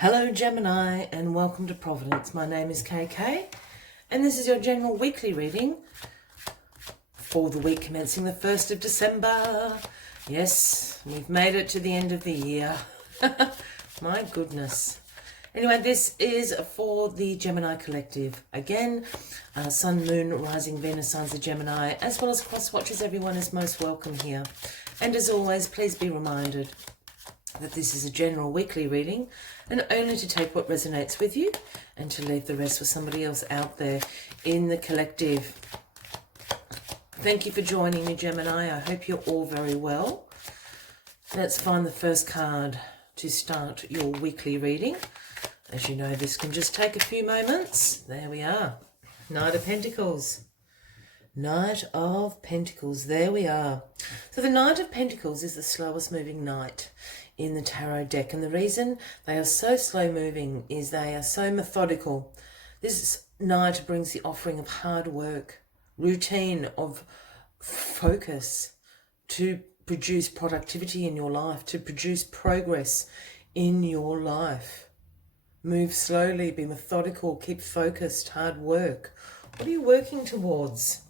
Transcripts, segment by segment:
Hello Gemini and welcome to Providence. My name is KK and this is your general weekly reading for the week commencing the 1st of December. Yes, we've made it to the end of the year. My goodness. Anyway, this is for the Gemini collective. Again, Sun, Moon, Rising, Venus signs of Gemini, as well as cross watchers. Everyone is most welcome here. And as always, please be reminded that this is a general weekly reading and only to take what resonates with you and to leave the rest for somebody else out there in the collective. Thank you for joining me, Gemini. I hope you're all very well. Let's find the first card to start your weekly reading. As you know, this can just take a few moments. There we are. Knight of Pentacles. Knight of Pentacles. There we are. So the Knight of Pentacles is the slowest moving knight in the tarot deck, and the reason they are so slow moving is they are so methodical. This knight brings the offering of hard work, routine, of focus to produce productivity in your life, to produce progress in your life. Move slowly, be methodical, keep focused, hard work. What are you working towards?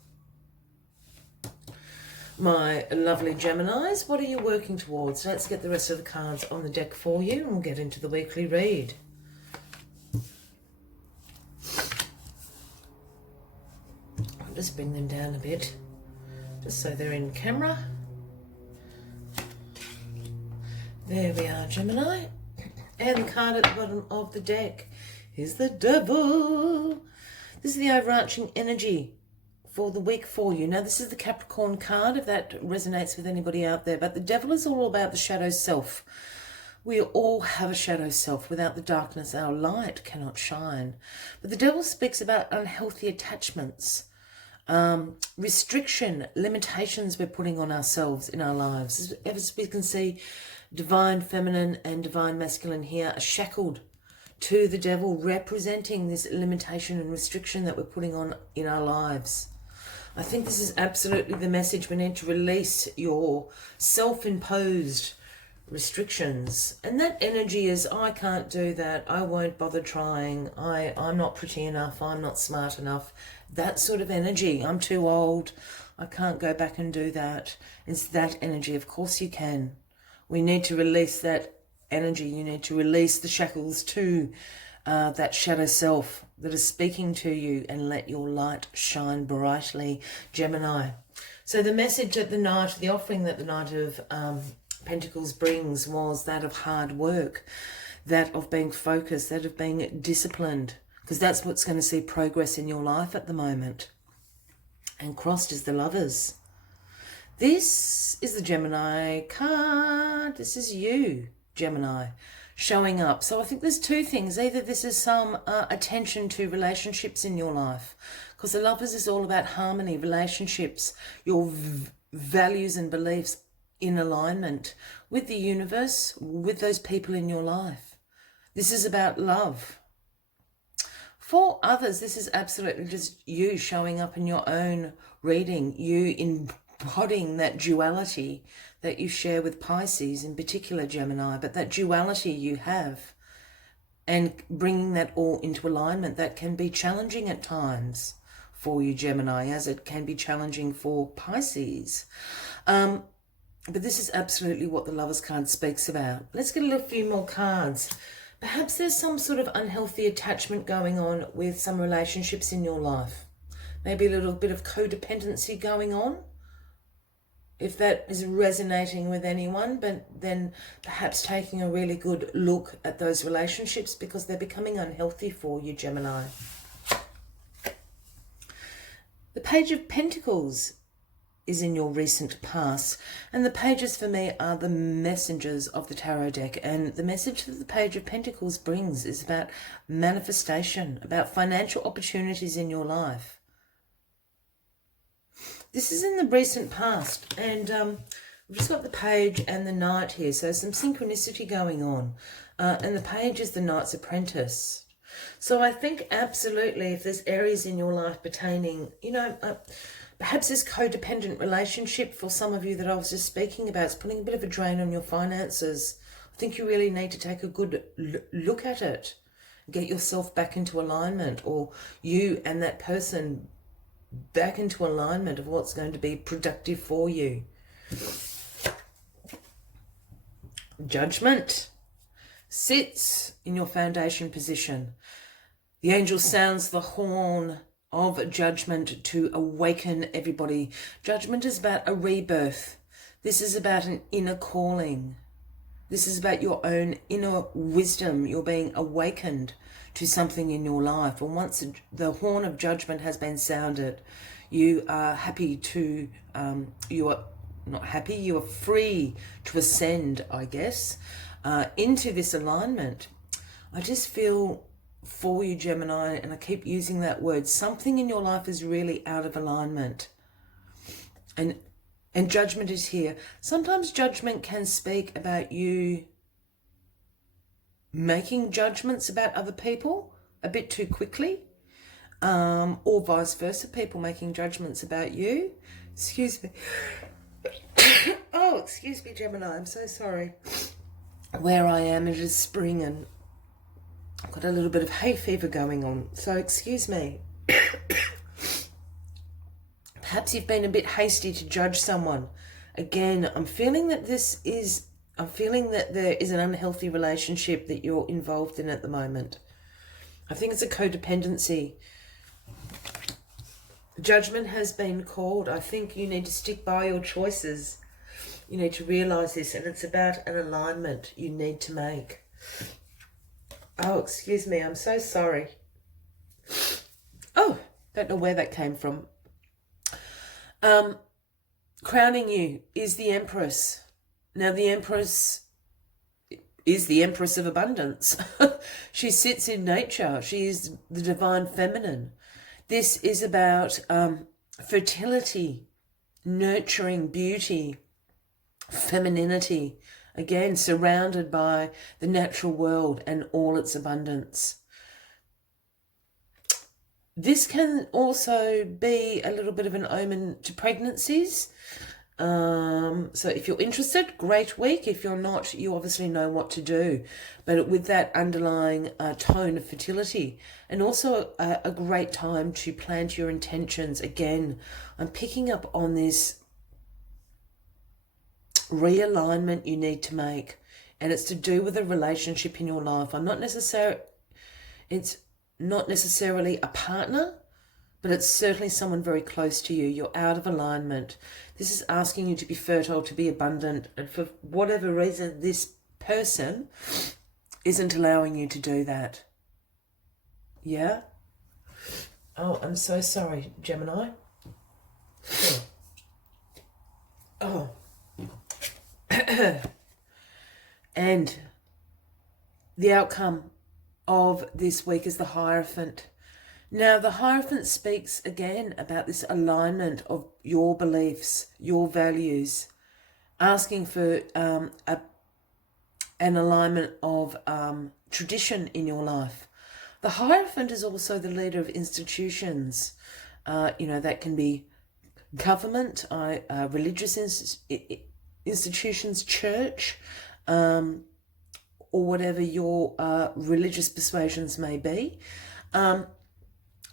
My lovely Geminis, what are you working towards? Let's get the rest of the cards on the deck for you and we'll get into the weekly read. I'll just bring them down a bit, just so they're in camera. There we are, Gemini. And the card at the bottom of the deck is the Devil. This is the overarching energy for the week for you. Now, this is the Capricorn card, if that resonates with anybody out there. But the Devil is all about the shadow self. We all have a shadow self. Without the darkness, our light cannot shine. But the Devil speaks about unhealthy attachments, restriction, limitations we're putting on ourselves in our lives. As we can see, divine feminine and divine masculine here are shackled to the Devil, representing this limitation and restriction that we're putting on in our lives. I think this is absolutely the message. We need to release your self-imposed restrictions. And that energy is, I can't do that, I won't bother trying, I'm not pretty enough, I'm not smart enough. That sort of energy. I'm too old, I can't go back and do that. It's that energy. Of course you can. We need to release that energy. You need to release the shackles to that shadow self that is speaking to you, and let your light shine brightly, Gemini. So the message that the Knight, the offering that the Knight of Pentacles brings was that of hard work, that of being focused, that of being disciplined, because that's what's going to see progress in your life at the moment. And crossed is the Lovers. This is the Gemini card. This is you, Gemini, showing up. So I think there's two things. Either this is some attention to relationships in your life, because the Lovers is all about harmony, relationships, your values and beliefs in alignment with the universe, with those people in your life. This is about love. For others, this is absolutely just you showing up in your own reading, you embodying that duality that you share with Pisces, in particular Gemini, but that duality you have, and bringing that all into alignment. That can be challenging at times for you, Gemini, as it can be challenging for Pisces. But this is absolutely what the Lovers card speaks about. Let's get a little few more cards. Perhaps there's some sort of unhealthy attachment going on with some relationships in your life. Maybe a little bit of codependency going on, if that is resonating with anyone. But then perhaps taking a really good look at those relationships, because they're becoming unhealthy for you, Gemini. The Page of Pentacles is in your recent past, and the pages for me are the messengers of the tarot deck, and the message that the Page of Pentacles brings is about manifestation, about financial opportunities in your life. This is in the recent past, and we've just got the Page and the Knight here, so some synchronicity going on, and the Page is the Knight's Apprentice. So I think absolutely, if there's areas in your life pertaining, perhaps this codependent relationship for some of you that I was just speaking about, it's putting a bit of a drain on your finances. I think you really need to take a good look at it. Get yourself back into alignment, or you and that person back into alignment of what's going to be productive for you. Judgment sits in your foundation position. The angel sounds the horn of judgment to awaken everybody. Judgment is about a rebirth. This is about an inner calling. This is about your own inner wisdom. You're being awakened to something in your life. And once the horn of judgment has been sounded, you are happy to, you are not happy, you are free to ascend, I guess, into this alignment. I just feel for you, Gemini, and I keep using that word, something in your life is really out of alignment. And judgment is here. Sometimes judgment can speak about you making judgments about other people a bit too quickly, or vice versa, people making judgments about you. Excuse me. Oh, excuse me, Gemini, I'm so sorry. Where I am, it is spring and I've got a little bit of hay fever going on, so excuse me. Perhaps you've been a bit hasty to judge someone. Again, I'm feeling that there is an unhealthy relationship that you're involved in at the moment. I think it's a codependency. Judgment has been called. I think you need to stick by your choices. You need to realise this, and it's about an alignment you need to make. Oh, excuse me, I'm so sorry. Oh, don't know where that came from. Crowning you is the Empress. Now, the Empress is the Empress of Abundance. She sits in nature. She is the divine feminine. This is about fertility, nurturing, beauty, femininity. Again, surrounded by the natural world and all its abundance. This can also be a little bit of an omen to pregnancies. So if you're interested, great week. If you're not, you obviously know what to do. But with that underlying tone of fertility, and also a great time to plant your intentions. Again, I'm picking up on this realignment you need to make, and it's to do with a relationship in your life. It's not necessarily a partner, but it's certainly someone very close to you. You're out of alignment. This is asking you to be fertile, to be abundant, and for whatever reason, this person isn't allowing you to do that. Yeah? Oh, I'm so sorry, Gemini. Oh. And the outcome of this week is the Hierophant. Now, the Hierophant speaks again about this alignment of your beliefs, your values, asking for an alignment of tradition in your life. The Hierophant is also the leader of institutions. That can be government, religious institutions, church, or whatever your religious persuasions may be.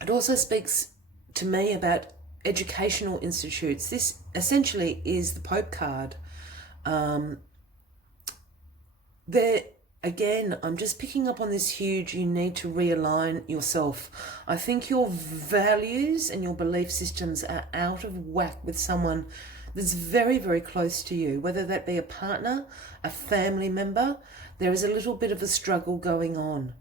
It also speaks to me about educational institutes. This essentially is the Pope card. Again, I'm just picking up on this huge, you need to realign yourself. I think your values and your belief systems are out of whack with someone that's very, very close to you, whether that be a partner, a family member. There is a little bit of a struggle going on.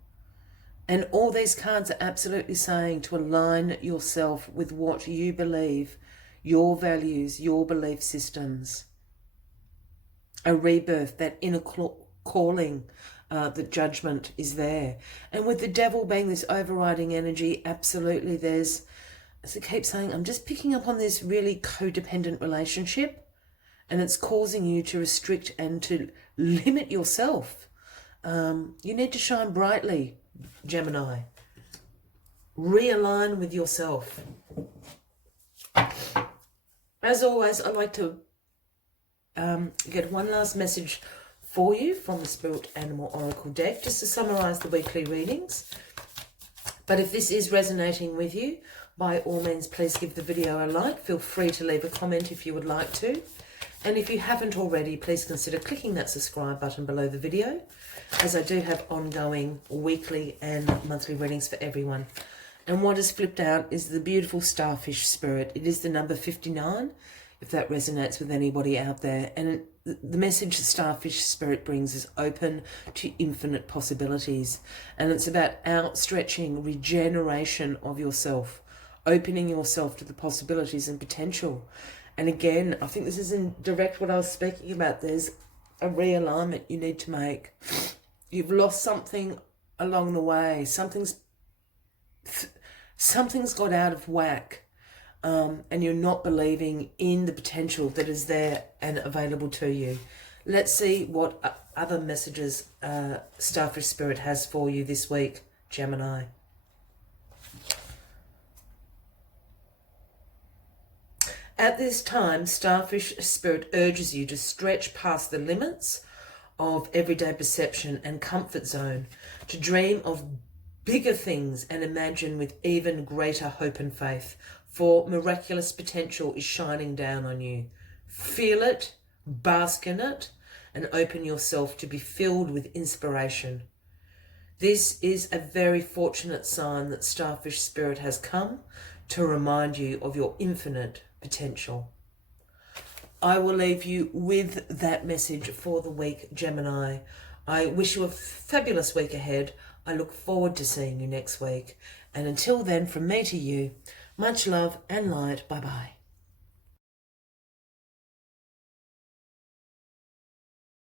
And all these cards are absolutely saying to align yourself with what you believe, your values, your belief systems. A rebirth, that inner calling, the judgment is there. And with the devil being this overriding energy, absolutely there's, as I keep saying, I'm just picking up on this really codependent relationship, and it's causing you to restrict and to limit yourself. You need to shine brightly, Gemini. Realign with yourself. As always, I'd like to get one last message for you from the Spirit Animal Oracle deck, just to summarise the weekly readings. But if this is resonating with you, by all means, please give the video a like. Feel free to leave a comment if you would like to. And if you haven't already, please consider clicking that subscribe button below the video, as I do have ongoing weekly and monthly readings for everyone. And what is flipped out is the beautiful starfish spirit. It is the number 59, if that resonates with anybody out there. And the message the starfish spirit brings is open to infinite possibilities. And it's about outstretching, regeneration of yourself, opening yourself to the possibilities and potential. And again, I think this is in direct what I was speaking about. There's a realignment you need to make. You've lost something along the way. Something's got out of whack. And you're not believing in the potential that is there and available to you. Let's see what other messages Starfish Spirit has for you this week, Gemini. At this time, Starfish Spirit urges you to stretch past the limits of everyday perception and comfort zone, to dream of bigger things and imagine with even greater hope and faith, for miraculous potential is shining down on you. Feel it, bask in it, and open yourself to be filled with inspiration. This is a very fortunate sign that Starfish Spirit has come to remind you of your infinite potential. I will leave you with that message for the week, Gemini. I wish you a fabulous week ahead. I look forward to seeing you next week. And until then, from me to you, much love and light. Bye-bye.